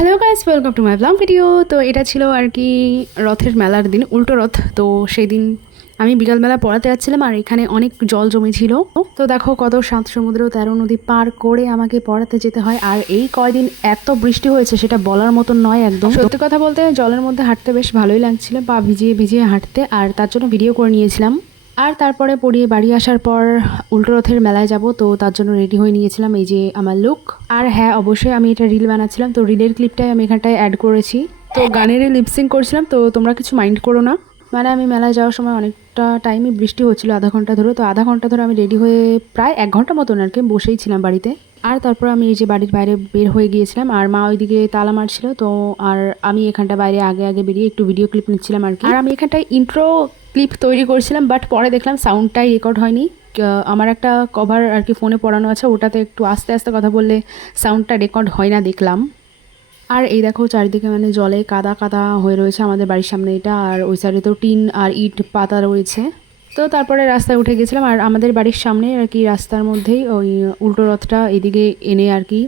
Hello guys, welcome to my blog video. তো এটা ছিল আর কি রথের মেলার দিন, উল্টো রথ। তো সেই দিন আমি বিকালবেলা পড়াতে যাচ্ছিলাম আর এখানে অনেক জল জমেছিল। তো দেখো কত 7 সমুদ্র 13 নদী পার করে আমাকে পড়াতে যেতে হয়। আর এই কয়দিন এত বৃষ্টি হয়েছে সেটা বলার মতন নয় একদম। সত্যি কথা বলতে জলের মধ্যে হাঁটতে বেশ ভালোই লাগছিল, পা ভিজিয়ে ভিজিয়ে হাঁটতে, আর তার জন্য ভিডিও করে নিয়েছিলাম। আর তারপরে পড়িয়ে বাড়ি আসার পর উল্টো রথের মেলায় যাব, তো তার জন্য রেডি হয়ে নিয়েছিলাম। এই যে আমার লুক। আর হ্যাঁ, অবশ্যই আমি এটা রিল বানাচ্ছিলাম, তো রিলের ক্লিপটাই আমি এখানটায় অ্যাড করেছি। তো গানেরই লিপসিং করছিলাম, তো তোমরা কিছু মাইন্ড করো না। মানে আমি মেলায় যাওয়ার সময় অনেকটা টাইমই বৃষ্টি হচ্ছিলো, আধা ঘন্টা ধরে। তো আধা ঘন্টা ধরে আমি রেডি হয়ে প্রায় 1 ঘন্টা মতন আর কি বসেই ছিলাম বাড়িতে। আর তারপর আমি এই যে বাড়ির বাইরে বের হয়ে গিয়েছিলাম, আর মা ওইদিকে তালা মারছিল। তো আর আমি এখানটা বাইরে আগে আগে বেরিয়ে একটু ভিডিও ক্লিপ নিচ্ছিলাম আর কি। আর আমি এখানটায় ইন্ট্রো ক্লিপ তৈরি করছিলাম, বাট পরে দেখলাম সাউন্ডটাই রেকর্ড হয়নি। আমার একটা কভার আর কি ফোনে পড়ানো আছে, ওটাতে একটু আস্তে আস্তে কথা বললে সাউন্ডটা রেকর্ড হয় না দেখলাম। আর এই দেখো চারিদিকে মানে জলে কাদা কাদা হয়ে রয়েছে আমাদের বাড়ির সামনে এটা, আর ওই সাইডে তো টিন আর ইট পাতা রয়েছে। তো তারপরে রাস্তায় উঠে গেছিলাম, আর আমাদের বাড়ির সামনে আর কি রাস্তার মধ্যেই ওই উল্টো রথটা এদিকে এনে আর কি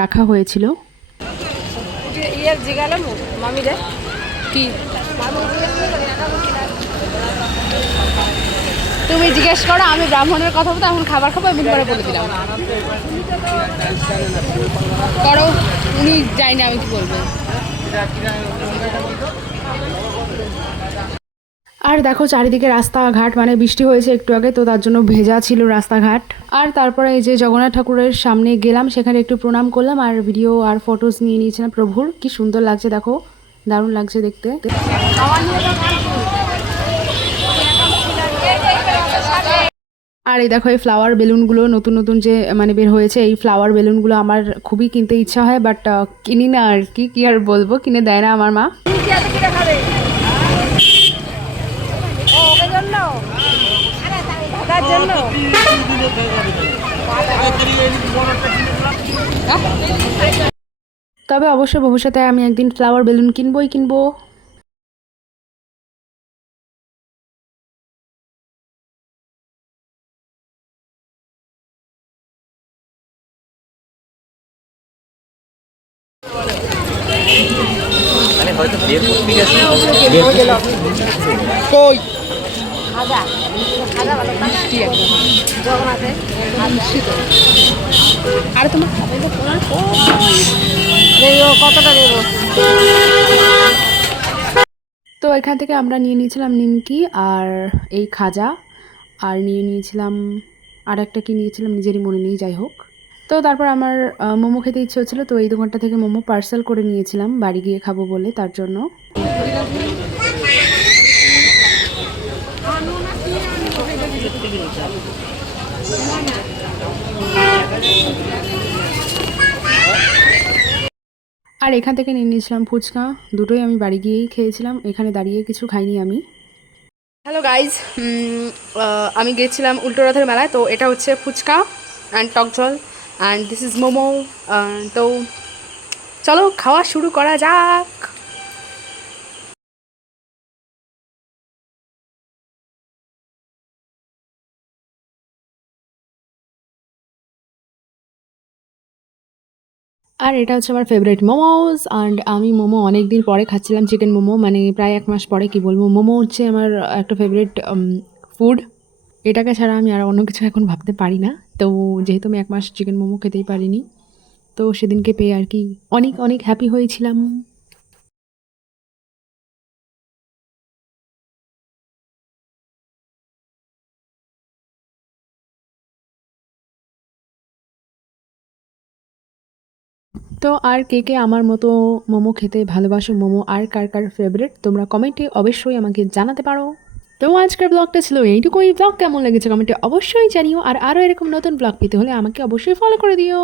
রাখা হয়েছিল। কি তুমি জিজ্ঞেস করো, আমি ব্রাহ্মণের কথা বলতে এখন খাবার খাবো এমনি করে বলে দিলাম। করো, উনি যাই না, আমি কি বলবো। আর দেখো চারিদিকে রাস্তাঘাট, মানে বৃষ্টি হয়েছে একটু আগে, তো তার জন্য ভেজা ছিল রাস্তাঘাট। আর তারপরে এই যে জগন্নাথ ঠাকুরের সামনে গেলাম, সেখানে একটু প্রণাম করলাম আর ভিডিও আর ফটোস নিয়ে নিয়েছিলাম প্রভুর। কি সুন্দর লাগছে দেখো, দারুণ লাগছে দেখতে। আর এই দেখো এই ফ্লাওয়ার বেলুনগুলো নতুন নতুন যে মানে বের হয়েছে, এই ফ্লাওয়ার বেলুনগুলো আমার খুবই কিনতে ইচ্ছা হয়, বাট কিনি না আর কি। কি আর বলবো, কিনে দেয় না আমার মা। তবে অবশ্যই ভবিষ্যতে আমি একদিন ফ্লাওয়ার বেলুন কিনবই কিনবো। কই আর তোমার কতটা দেবো। তো এখান থেকে আমরা নিয়ে নিয়েছিলাম নিমকি আর এই খাজা, আর নিয়ে নিয়েছিলাম আর একটা কি নিয়েছিলাম নিজেরই মনে নেই, যাই হোক। তো তারপর আমার মোমো খেতে ইচ্ছে হচ্ছিলো, তো এই দোকানটা থেকে মোমো পার্সেল করে নিয়েছিলাম বাড়ি গিয়ে খাবো বলে, তার জন্য। আর এখান থেকে নিয়ে নিয়েছিলাম ফুচকা, দুটোই আমি বাড়ি গিয়েই খেয়েছিলাম, এখানে দাঁড়িয়ে কিছু খাইনি আমি। হ্যালো গাইজ, আমি গিয়েছিলাম উল্টো রথের মেলায়। তো এটা হচ্ছে ফুচকা অ্যান্ড টক জল, অ্যান্ড দিস ইজ মোমো। তো চলো খাওয়া শুরু করা যাক। আর এটা হচ্ছে আমার ফেভারিট মোমোজ, অ্যান্ড আমি মোমো অনেক দিন পরে খাচ্ছিলাম, চিকেন মোমো, মানে প্রায় 1 মাস পরে। কি বলবো, মোমো হচ্ছে আমার একটা ফেভারিট ফুড। এটাকে ছাড়া আমি আর অন্য কিছু এখন ভাবতে পারি না। তো যেহেতু আমি 1 মাস চিকেন মোমো খেতেই পারিনি, তো সেদিনকে পেয়ে আর কি অনেক অনেক হ্যাপি হয়েছিলাম। তো আর কে কে আমার মতো মোমো খেতে ভালোবাসো, মোমো আর কার কার ফেভারিট, তোমরা কমেন্টে অবশ্যই আমাকে জানাতে পারো। তো আজকের ব্লগটা ছিল এইটুকুই। ব্লগ কেমন লেগেছে কমেন্টে অবশ্যই জানিও, আর আরও এরকম নতুন ব্লগ পেতে হলে আমাকে অবশ্যই ফলো করে দিও।